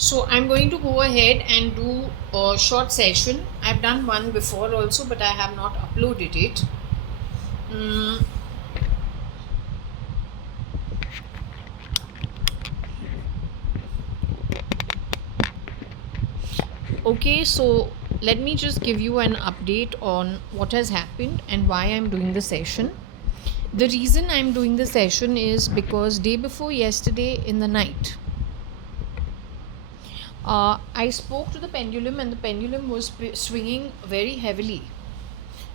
So I'm going to go ahead and do a short session. I've done one before also, but I have not uploaded it. Mm, okay, so let me just give you an update on what has happened and why I'm doing the session. The reason I'm doing the session is because day before yesterday in the night, I spoke to the pendulum and the pendulum was swinging very heavily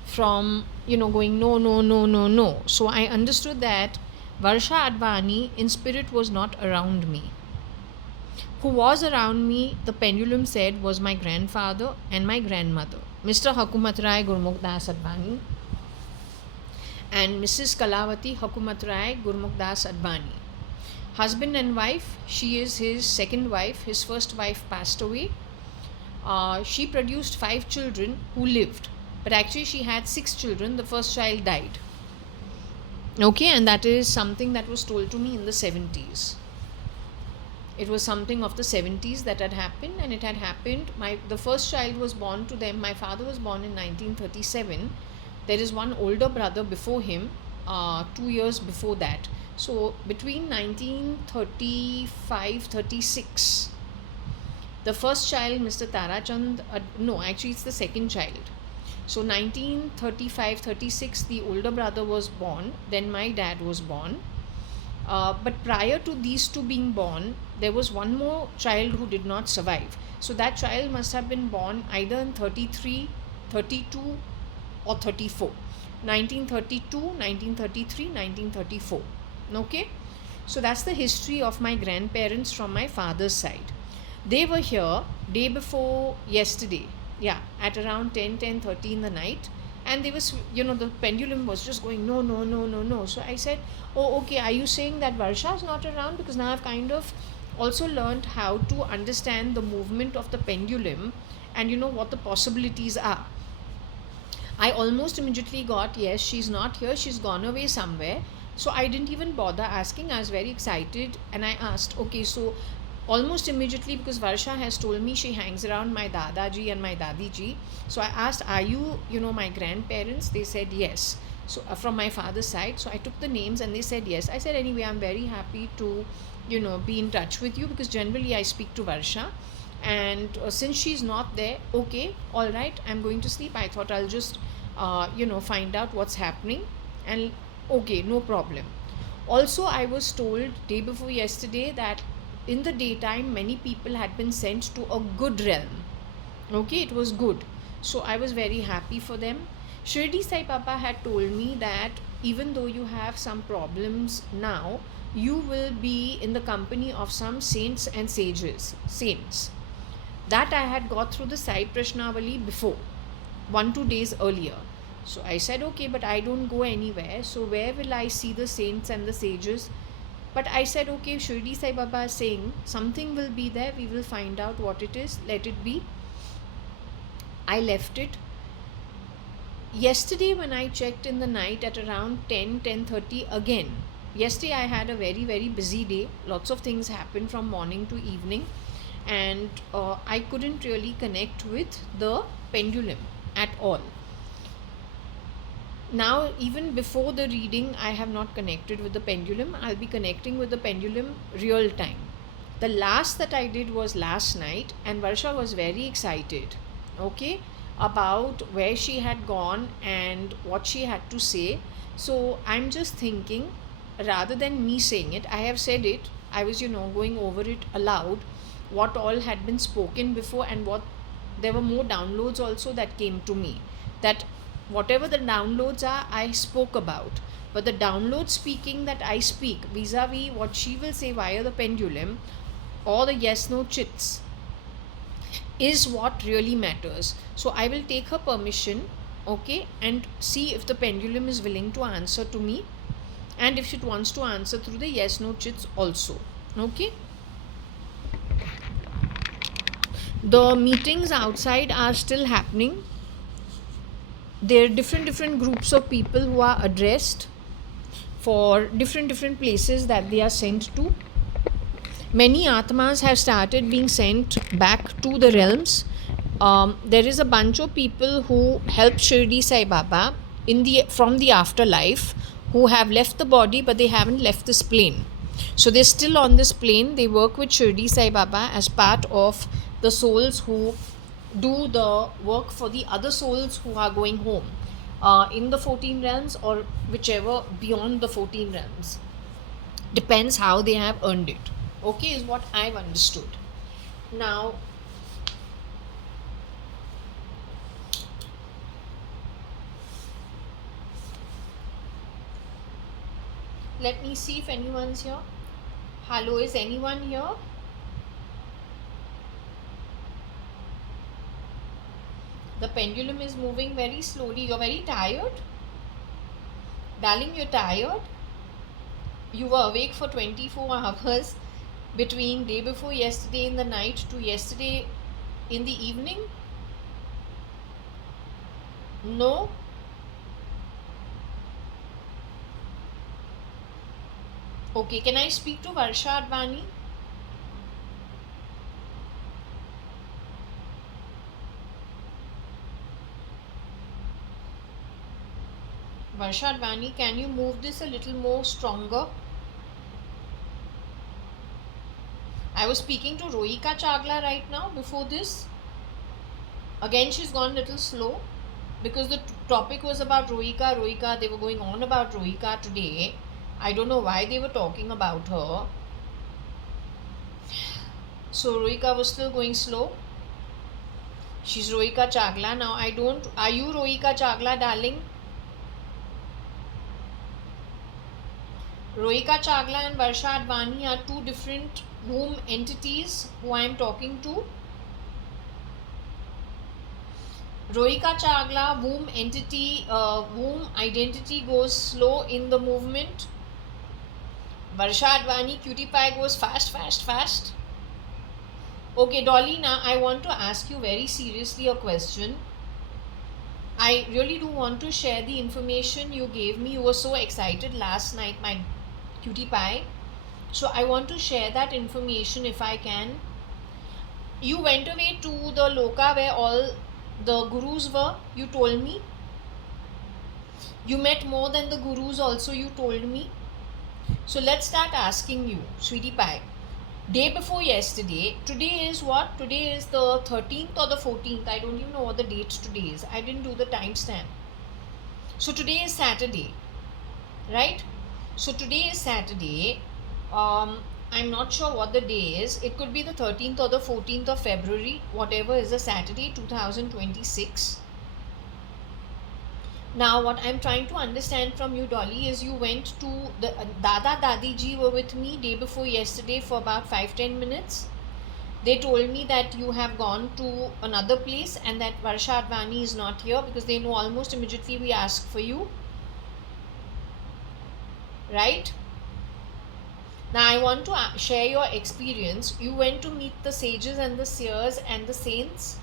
from going no no no no no. So I understood that Varsha Advani in spirit was not around me. Who was around me, the pendulum said, was my grandfather and my grandmother, Mr. Hakumat Rai Gurmukh Das Advani and Mrs. Kalavati Hakumat Rai Gurmukh Das Advani. Husband and wife. She is his second wife. His first wife passed away. She produced 5 children who lived, but actually she had 6 children. The first child died. Okay, and that is something that was told to me in the 70s. It was something of the 70s that had happened, and it had happened. The first child was born to them. My father was born in 1937. There is one older brother before him, 2 years before that. So between 1935-36, the first child, Mr. Tarachand, no, actually it's the second child. So 1935-36, the older brother was born. Then my dad was born. But prior to these two being born, there was one more child who did not survive. So that child must have been born either in 33, 32, or 34. 1932, 1933, 1934. Okay? So that's the history of my grandparents from my father's side. They were here day before yesterday. Yeah, at around 10:30 in the night. And they was, the pendulum was just going no no no no no. So I said, oh okay, are you saying that Varsha is not around? Because now I've kind of also learned how to understand the movement of the pendulum and what the possibilities are. I almost immediately got, yes, she's not here, she's gone away somewhere. So I didn't even bother asking. I was very excited and I asked, okay, so almost immediately, because Varsha has told me she hangs around my Dadaji and my Dadiji. So I asked, are you, my grandparents? They said yes. So from my father's side. So I took the names and they said yes. I said, anyway, I'm very happy to, be in touch with you, because generally I speak to Varsha. And since she's not there, okay, all right, I'm going to sleep. I thought I'll just, find out what's happening. And okay, no problem. Also, I was told day before yesterday that in the daytime many people had been sent to a good realm. Okay, it was good. So I was very happy for them. Shirdi Sai Papa had told me that even though you have some problems now, you will be in the company of some saints and saints. That I had got through the Sai Prashnavali before, 1-2 days earlier. So I said, okay, but I don't go anywhere. So where will I see the saints and the sages? But I said, okay, Shirdi Sai Baba is saying something will be there. We will find out what it is. Let it be. I left it. Yesterday when I checked in the night at around 10:30 again. Yesterday I had a very, very busy day. Lots of things happened from morning to evening. And I couldn't really connect with the pendulum at all. Now, even before the reading, I have not connected with the pendulum. I'll be connecting with the pendulum real time. The last that I did was last night, and Varsha was very excited, okay, about where she had gone and what she had to say. So I'm just thinking, rather than me saying it, I have said it. I was, going over it aloud, what all had been spoken before, and what there were more downloads also that came to me. That whatever the downloads are, I spoke about. But the download speaking that I speak vis-a-vis what she will say via the pendulum or the yes no chits is what really matters. So I will take her permission, okay, and see if the pendulum is willing to answer to me, and if it wants to answer through the yes no chits also. Okay. The meetings outside are still happening. There are different groups of people who are addressed for different places that they are sent to. Many Atmas have started being sent back to the realms. There is a bunch of people who help Shirdi Sai Baba from the afterlife, who have left the body but they haven't left this plane. So they're still on this plane. They work with Shirdi Sai Baba as part of the souls who do the work for the other souls who are going home in the 14 realms or whichever beyond the 14 realms. Depends how they have earned it. Okay, is what I've understood. Now, let me see if anyone's here. Hello, is anyone here? The pendulum is moving very slowly. You're very tired? Darling, you're tired? You were awake for 24 hours between day before yesterday in the night to yesterday in the evening? No? Okay, can I speak to JAYA.ADVANI? JAYA.ADVANI, can you move this a little more stronger? I was speaking to Rohika Chagla right now before this. Again, she's gone a little slow because the topic was about Rohika. They were going on about Rohika today. I don't know why they were talking about her. So Rohika was still going slow. She's Rohika Chagla. Now are you Rohika Chagla, darling? Rohika Chagla and JAYA.ADVANI are two different womb entities who I am talking to. Rohika Chagla, womb identity goes slow in the movement. JAYA.ADVANI, cutie pie goes fast. Okay, Dolly, now I want to ask you very seriously a question. I really do want to share the information you gave me. You were so excited last night, my cutie pie. So I want to share that information if I can. You went away to the loka where all the gurus were, you told me. You met more than the gurus also, you told me. So let's start asking you, sweetie pie. Day before yesterday, today is what? Today is the 13th or the 14th. I don't even know what the date today is. I didn't do the timestamp. So today is Saturday, right? So today is Saturday. I'm not sure what the day is. It could be the 13th or the 14th of February, whatever is a Saturday, 2026. Now, what I'm trying to understand from you, Dolly, is you went to the Dada Dadi ji were with me day before yesterday for about 5-10 minutes. They told me that you have gone to another place and that JAYA.ADVANI is not here because they know almost immediately we ask for you. Right? Now, I want to share your experience. You went to meet the sages and the seers and the saints.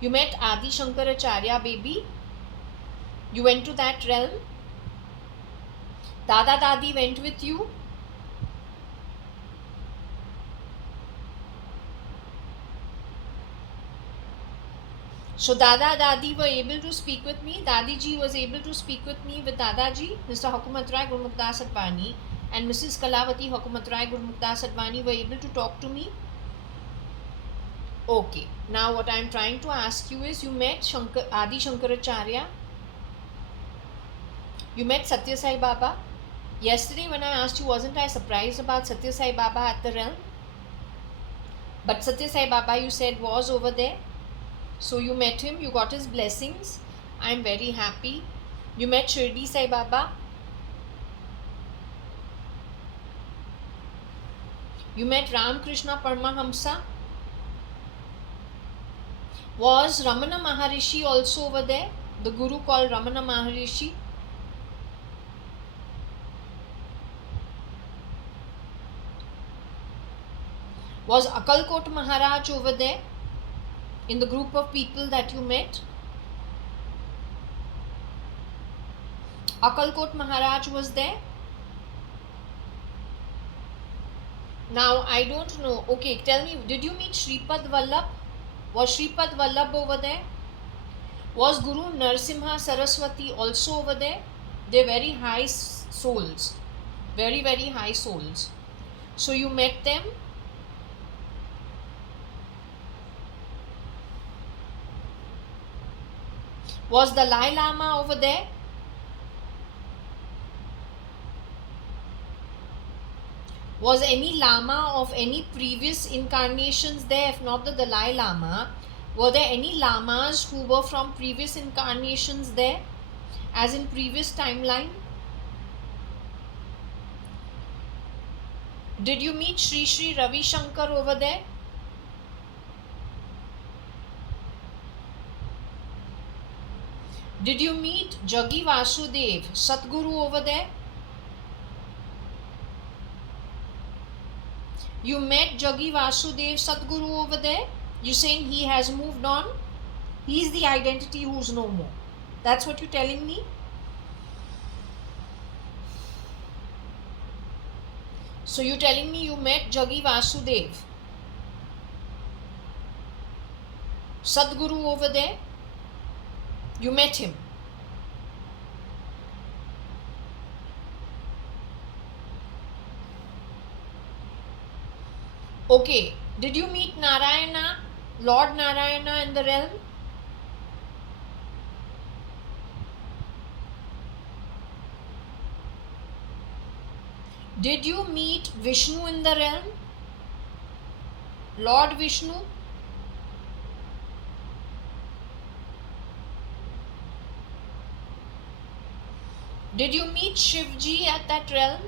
You met Adi Shankaracharya, baby. You went to that realm. Dada Dadi went with you. So Dada Dadi were able to speak with me. Dadi ji was able to speak with me with Dadaji, Mr. Hukumat Rai Gurmukdas Advani, and Mrs. Kalavati Hukumat Rai Gurmukdas Advani were able to talk to me. Okay. Now what I am trying to ask you is, you met Adi Shankaracharya. You met Satya Sai Baba. Yesterday when I asked you, wasn't I surprised about Satya Sai Baba at the realm? But Satya Sai Baba, you said, was over there. So you met him, you got his blessings. I am very happy. You met Shirdi Sai Baba. You met Ramakrishna Paramahamsa. Was Ramana Maharishi also over there? The guru called Ramana Maharishi. Was Akalkot Maharaj over there in the group of people that you met? Akalkot Maharaj was there. Now, I don't know. Okay, tell me, did you meet Shripad Vallabh? Was Shripad Vallabh over there? Was Guru Narsimha Saraswati also over there? They're very high souls. Very, very high souls. So you met them? Was the Dalai Lama over there? Was any Lama of any previous incarnations there? If not the Dalai Lama, were there any Lamas who were from previous incarnations there? As in previous timeline? Did you meet Sri Sri Ravi Shankar over there? Did you meet Jaggi Vasudev, Satguru over there? You met Jaggi Vasudev, Satguru over there? You saying he has moved on? He's the identity who's no more. That's what you're telling me? So you're telling me you met Jaggi Vasudev, Sadguru over there? You met him. Okay. Did you meet Narayana, Lord Narayana in the realm? Did you meet Vishnu in the realm? Lord Vishnu? Did you meet Shivji at that realm?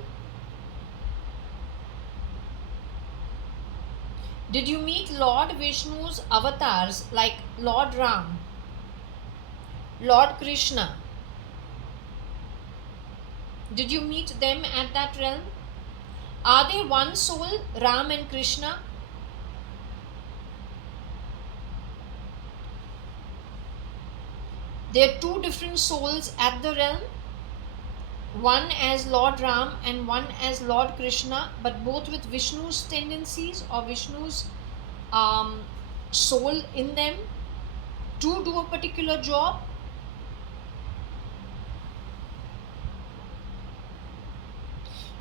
Did you meet Lord Vishnu's avatars like Lord Ram, Lord Krishna? Did you meet them at that realm? Are they one soul, Ram and Krishna? They are two different souls at the realm. One as Lord Ram and one as Lord Krishna, but both with Vishnu's tendencies or Vishnu's soul in them to do a particular job.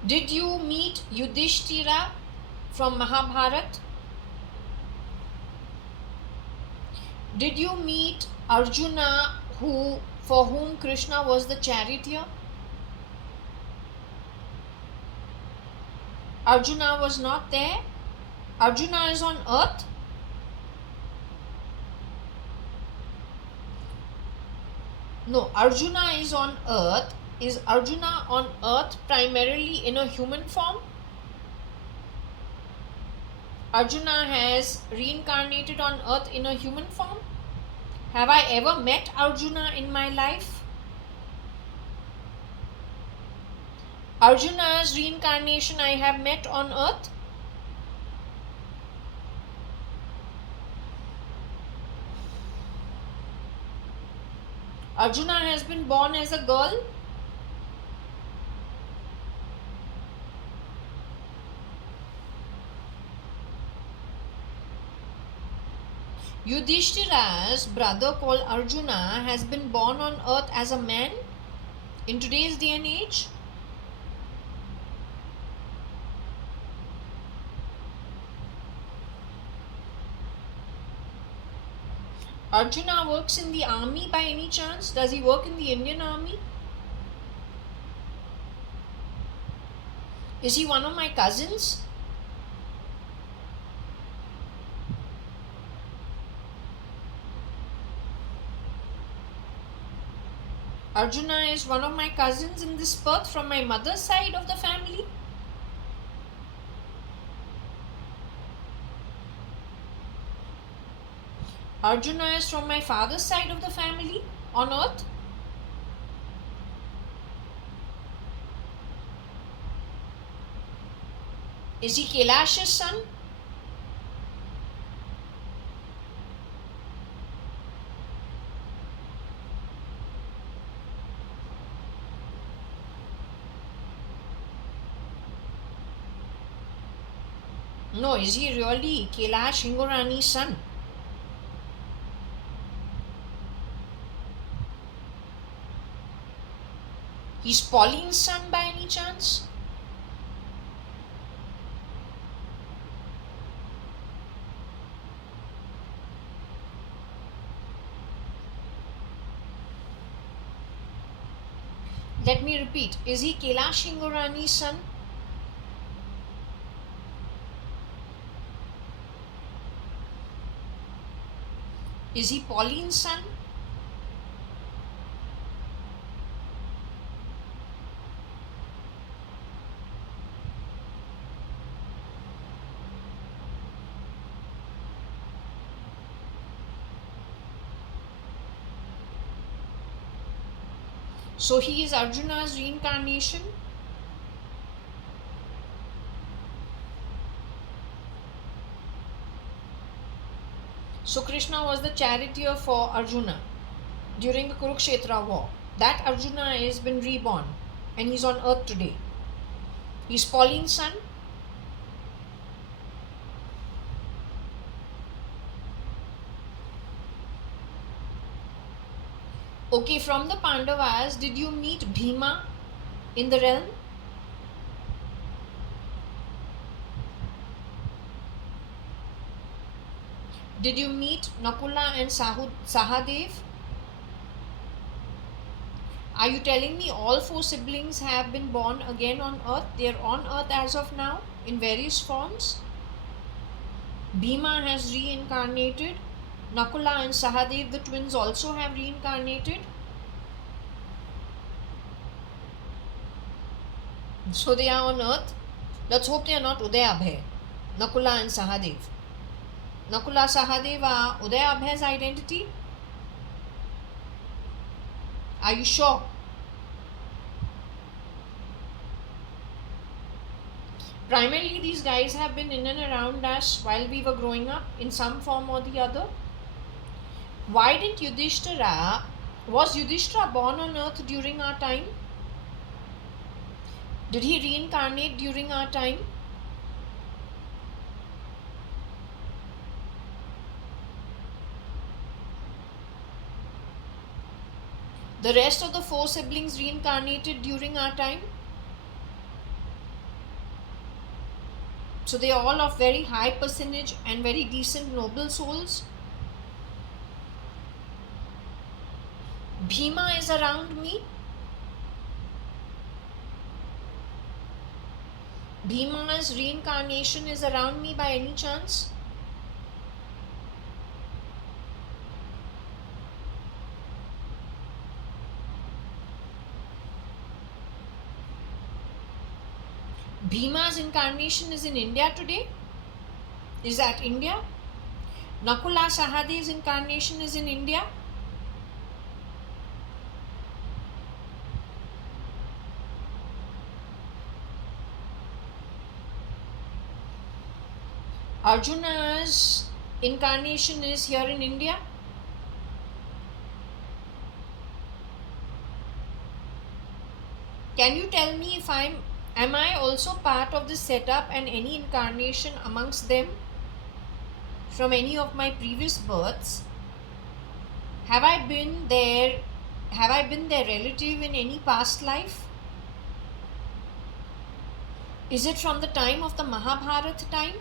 Did you meet Yudhishthira from Mahabharata? Did you meet Arjuna, for whom Krishna was the charioteer? Arjuna was not there. Arjuna is on earth. No, Arjuna is on earth. Is Arjuna on earth primarily in a human form? Arjuna has reincarnated on earth in a human form. Have I ever met Arjuna in my life? Arjuna's reincarnation I have met on earth. Arjuna has been born as a girl. Yudhishthira's brother called Arjuna has been born on earth as a man in today's day and age. Arjuna works in the army by any chance? Does he work in the Indian army? Is he one of my cousins? Arjuna is one of my cousins in this birth from my mother's side of the family. Arjuna is from my father's side of the family on earth. Is he Kailash's son? No, is he really Kailash Hingorani's son? He's Pauline's son by any chance? Let me repeat. Is he Kailash Hingorani's son? Is he Pauline's son? So he is Arjuna's reincarnation? So Krishna was the charioteer for Arjuna during the Kurukshetra war. That Arjuna has been reborn and he's on earth today. He's Pauline's son? Okay, from the Pandavas, did you meet Bhima in the realm? Did you meet Nakula and Sahadev? Are you telling me all four siblings have been born again on earth? They are on earth as of now in various forms. Bhima has reincarnated. Nakula and Sahadev, the twins, also have reincarnated. So they are on earth. Let's hope they are not Udayabhay, Nakula and Sahadev. Nakula Sahadev are Udayabhay's identity? Are you sure? Primarily, these guys have been in and around us while we were growing up in some form or the other. Why did was Yudhishthira born on earth during our time? Did he reincarnate during our time? The rest of the four siblings reincarnated during our time. So they are all of very high personage and very decent noble souls. Bhima is around me. Bhima's reincarnation is around me by any chance? Bhima's incarnation is in India today? Is that India? Nakula Sahadev's incarnation is in India? Arjuna's incarnation is here in India? Can you tell me if am I also part of this setup and any incarnation amongst them from any of my previous births? Have I been their relative in any past life? Is it from the time of the Mahabharata time?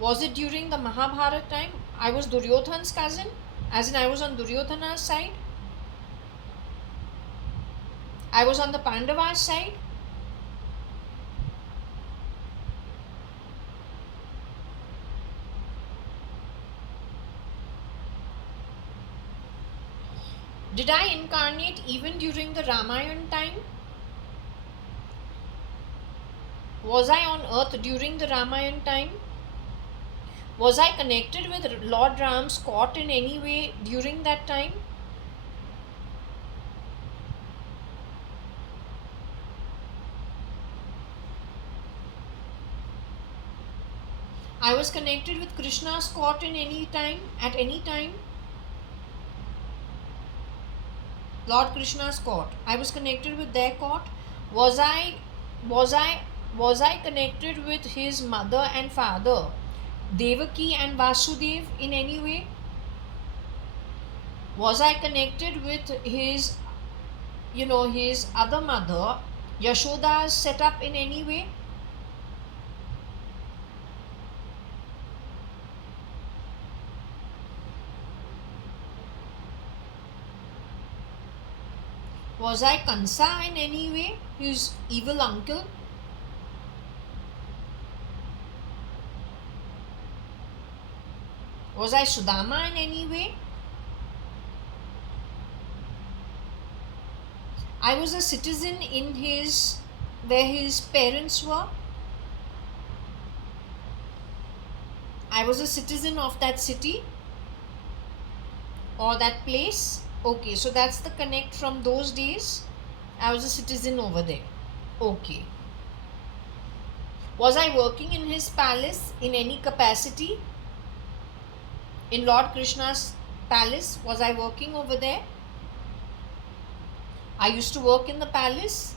Was it during the Mahabharata time? I was Duryodhana's cousin, as in I was on Duryodhana's side. I was on the Pandavas' side. Did I incarnate even during the Ramayana time? Was I on earth during the Ramayana time? Was I connected with Lord Ram's court in any way during that time? I was connected with Krishna's court in any time, at any time. Lord Krishna's court. I was connected with their court. Was I Was I connected with his mother and father, Devaki and Vasudev, in any way? Was I connected with his, his other mother, Yashoda's setup, in any way? Was I Kansa in any way, his evil uncle? Was I Sudama in any way? I was a citizen in where his parents were. I was a citizen of that city or that place. Okay, so that's the connect from those days. I was a citizen over there. Okay. Was I working in his palace in any capacity? In Lord Krishna's palace, was I working over there? I used to work in the palace.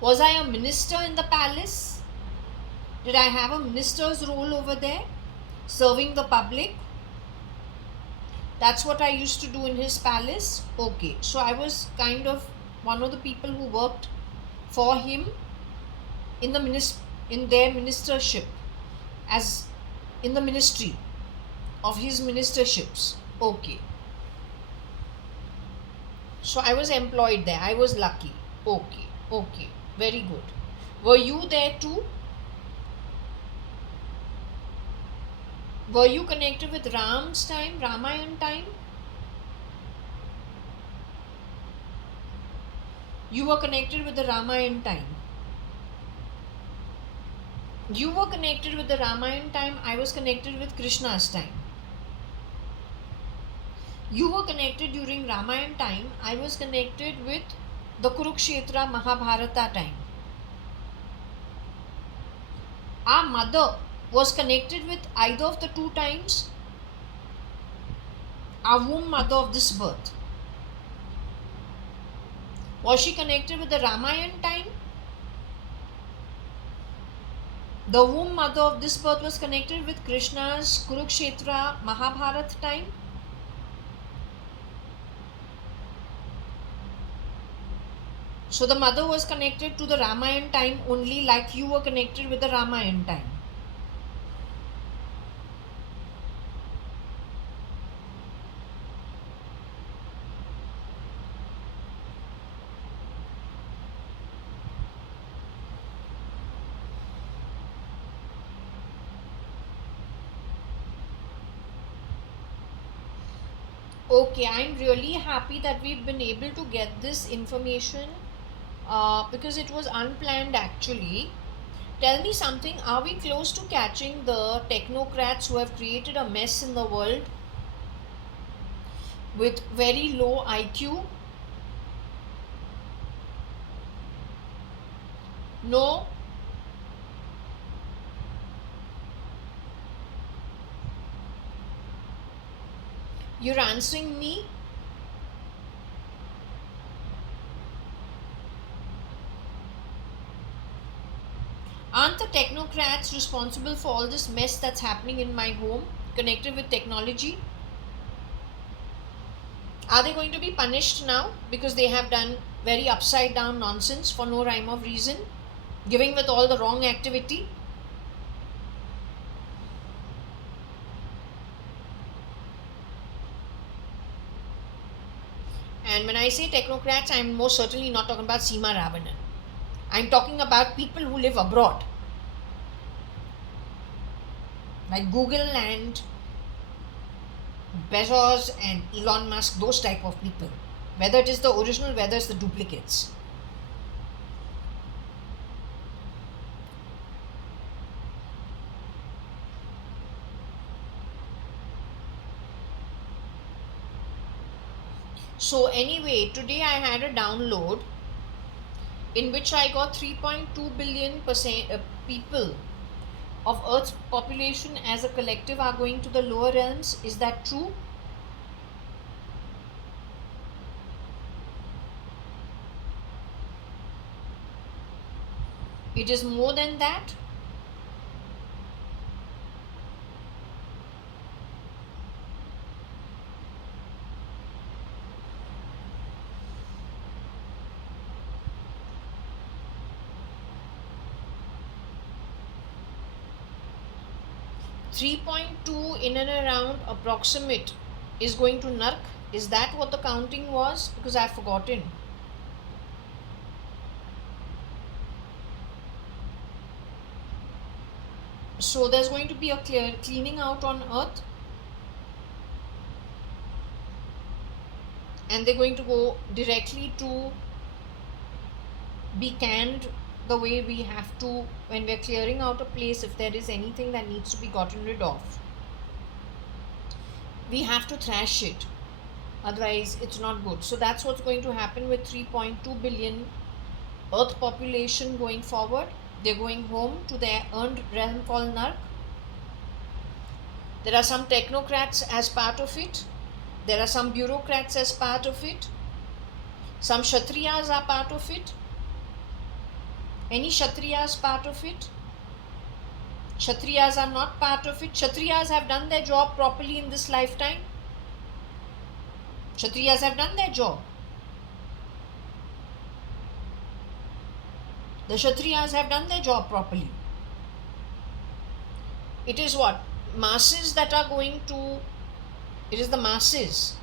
Was I a minister in the palace? Did I have a minister's role over there, serving the public? That's what I used to do in his palace. Okay, so I was kind of one of the people who worked for him in their ministership, as in the ministry of his ministerships. Okay, so I was employed there. I was lucky. Okay, very good. Were you there too? Were you connected with Ram's time, Ramayan time? You were connected with the Ramayan time. You were connected with the Ramayan time. I was connected with Krishna's time. You were connected during Ramayan time. I was connected with the Kurukshetra Mahabharata time. Our mother was connected with either of the two times. Our womb mother of this birth. Was she connected with the Ramayan time? The womb mother of this birth was connected with Krishna's Kurukshetra Mahabharata time. So the mother was connected to the Ramayan time only, like you were connected with the Ramayan time. Okay, I'm really happy that we've been able to get this information because it was unplanned actually. Tell me something, are we close to catching the technocrats who have created a mess in the world with very low IQ? No? You're answering me? Aren't the technocrats responsible for all this mess that's happening in my home, connected with technology? Are they going to be punished now because they have done very upside down nonsense for no rhyme or reason, giving with all the wrong activity? And when I say technocrats, I'm most certainly not talking about Seema Ravanan. I'm talking about people who live abroad, like Google and Bezos and Elon Musk, those type of people. Whether it is the original, whether it's the duplicates. So anyway, today I had a download in which I got 3.2 billion people of Earth's population as a collective are going to the lower realms. Is that true? It is more than that. .2 in and around approximate is going to Nark. Is that what the counting was? Because I've forgotten. So there's going to be a cleaning out on Earth, and they're going to go directly to be canned the way we have to when we're clearing out a place. If there is anything that needs to be gotten rid of, we have to thrash it, otherwise it's not good. So that's what's going to happen with 3.2 billion Earth population going forward. They're going home to their earned realm called Nark. There are some technocrats as part of it. There are some bureaucrats as part of it. Some Kshatriyas are part of it. Any Kshatriyas part of it? Kshatriyas are not part of it. Kshatriyas have done their job properly in this lifetime. Kshatriyas have done their job. The Kshatriyas have done their job properly. It is what? Masses that are going to... It is the masses.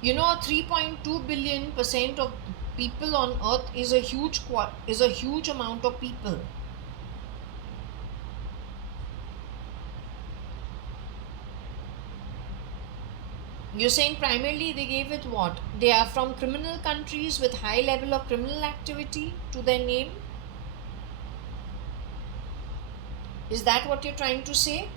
You know, 3.2 billion% of people on Earth is a huge amount of people. You're saying primarily they gave it what? They are from criminal countries with high level of criminal activity to their name? Is that what you're trying to say?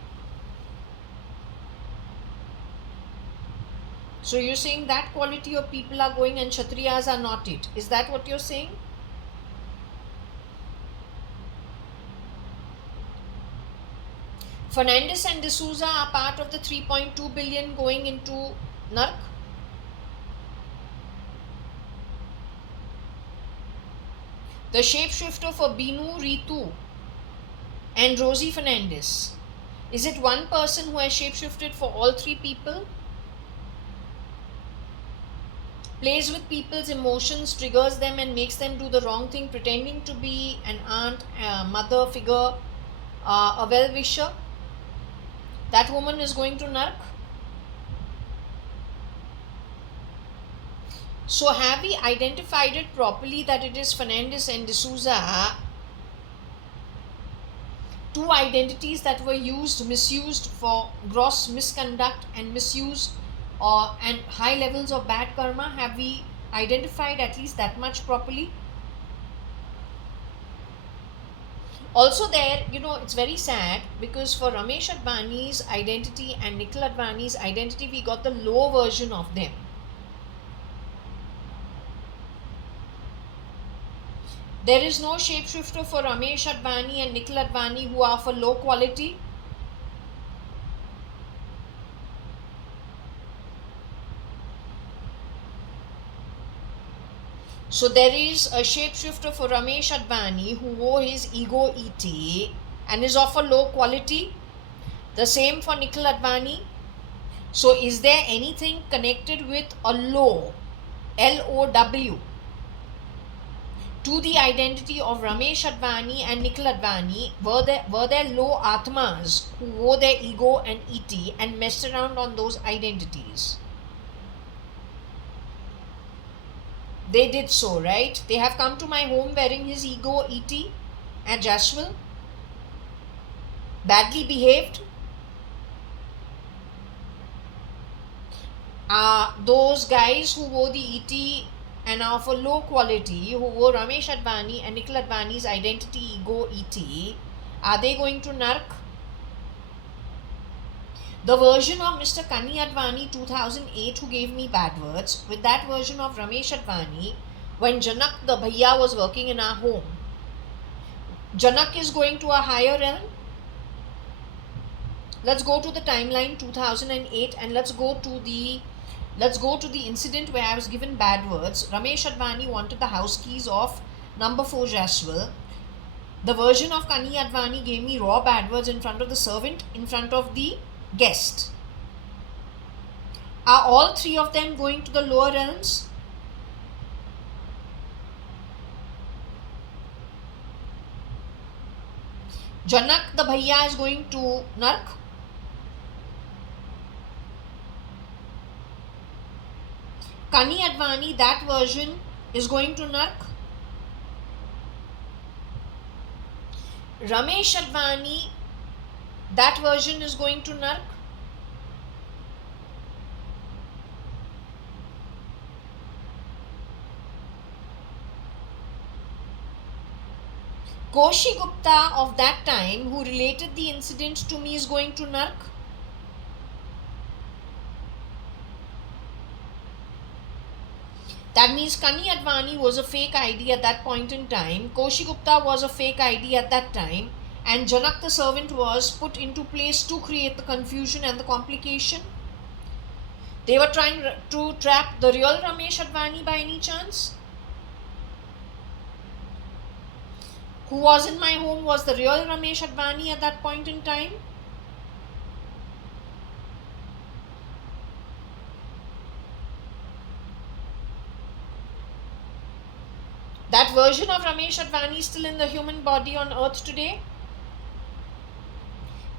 So you're saying that quality of people are going and Kshatriyas are not it. Is that what you're saying? Fernandez and D'Souza are part of the 3.2 billion going into Nark. The shapeshifter for Binu, Ritu and Rosie Fernandez. Is it one person who has shapeshifted for all three people? Plays with people's emotions, triggers them and makes them do the wrong thing, pretending to be an aunt, a mother figure, a well-wisher. That woman is going to Nark. So have we identified it properly that it is Fernandez and D'Souza? Two identities that were misused for gross misconduct and misuse and high levels of bad karma. Have we identified at least that much properly? Also there, you know, it's very sad because for Ramesh Advani's identity and Nikhil Advani's identity, we got the low version of them. There is no shapeshifter for Ramesh Advani and Nikhil Advani who are for low quality. So there is a shapeshifter for Ramesh Advani who wore his ego ET and is of a low quality. The same for Nikhil Advani. So is there anything connected with a low, LOW, to the identity of Ramesh Advani and Nikhil Advani? Were there low Atmas who wore their ego and ET and messed around on those identities? They did so, right? They have come to my home wearing his ego ET at Jaswal. Badly behaved. Those guys who wore the ET and are of a low quality, who wore Ramesh Advani and Nikhil Advani's identity ego ET, are they going to Nark? The version of Mr. Kani Advani 2008 who gave me bad words, with that version of Ramesh Advani, when Janak the Bhaiya was working in our home, Janak is going to a higher realm. Let's go to the timeline 2008 and let's go to the Let's go to the incident where I was given bad words. Ramesh Advani wanted the house keys of number 4 Jaswal. The version of Kani Advani gave me raw bad words in front of the servant, in front of the guest. Are all three of them going to the lower realms? Janak the Bhaiya is going to Nark. Kani Advani, that version, is going to Nark. Ramesh Advani, that version is going to Nark. Koshi Gupta of that time, who related the incident to me, is going to Nark. That means Kani Advani was a fake ID at that point in time. Koshi Gupta was a fake ID at that time. And Janak the servant was put into place to create the confusion and the complication. They were trying to trap the real Ramesh Advani by any chance? Who was in my home was the real Ramesh Advani at that point in time? That version of Ramesh Advani is still in the human body on earth today.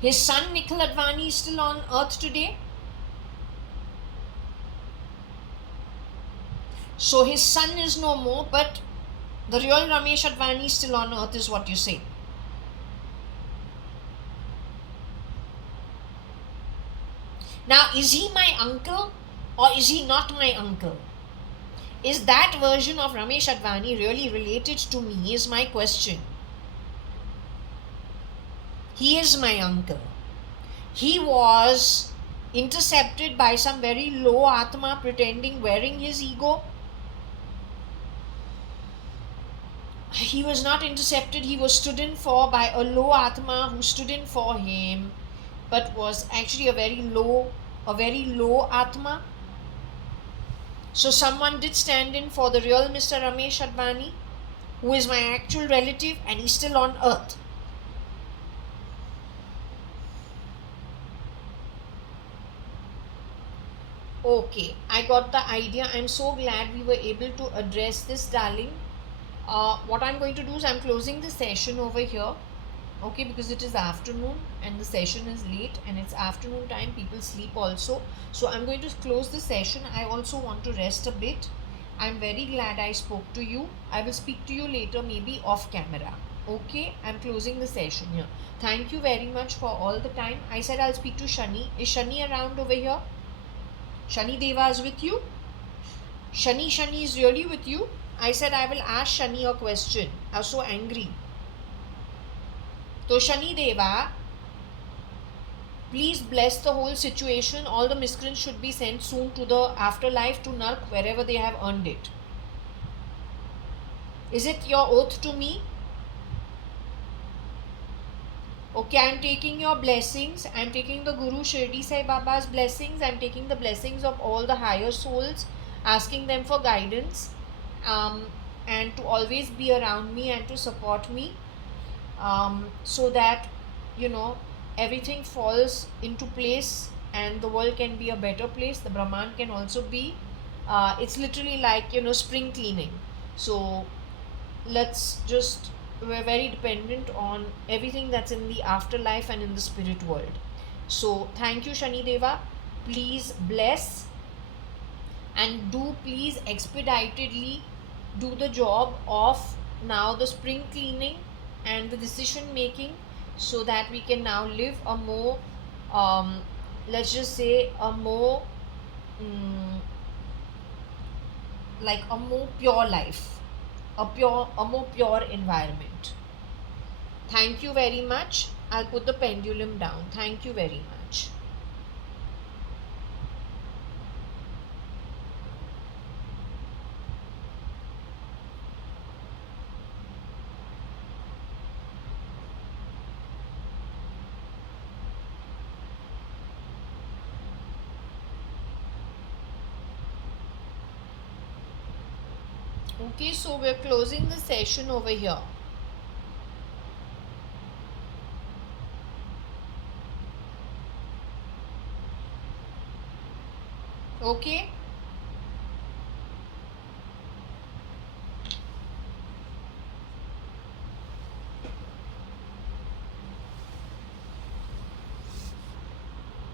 His son Nikhil Advani is still on earth today. So his son is no more, but the real Ramesh Advani is still on earth, is what you say. Now, is he my uncle or is he not my uncle? Is that version of Ramesh Advani really related to me, is my question. He is my uncle. He was intercepted by some very low Atma pretending, wearing his ego. He was not intercepted, he was stood in for by a low Atma who stood in for him, but was actually a very low Atma. So someone did stand in for the real Mr. Ramesh Advani, who is my actual relative, and he's still on earth. Okay, I got the idea. I'm so glad we were able to address this, darling. What I'm going to do is I'm closing the session over here. Okay, because it is afternoon and the session is late and it's afternoon time, people sleep also. So I'm going to close the session. I also want to rest a bit. I'm very glad I spoke to you. I will speak to you later, maybe off camera. Okay, I'm closing the session here. Thank you very much for all the time. I said I'll speak to Shani. Is Shani around over here? Shani Deva is with you? Shani is really with you? I said I will ask Shani a question. I was so angry. So Shani Deva, please bless the whole situation. All the miscreants should be sent soon to the afterlife, to Nark, wherever they have earned it. Is it your oath to me? Okay, I am taking your blessings. I am taking the Guru Shirdi Sai Baba's blessings. I am taking the blessings of all the higher souls, asking them for guidance, and to always be around me and to support me, so that, everything falls into place and the world can be a better place. The Brahman can also be, it's literally like, spring cleaning. So we're very dependent on everything that's in the afterlife and in the spirit world. So thank you, Shani Deva. Please bless, and do please expeditedly do the job of now the spring cleaning and the decision making, so that we can now live a more, let's just say, a more like a more pure life, a more pure environment. Thank you very much. I'll put the pendulum down. Thank you very much. Okay, so we're closing the session over here. Okay.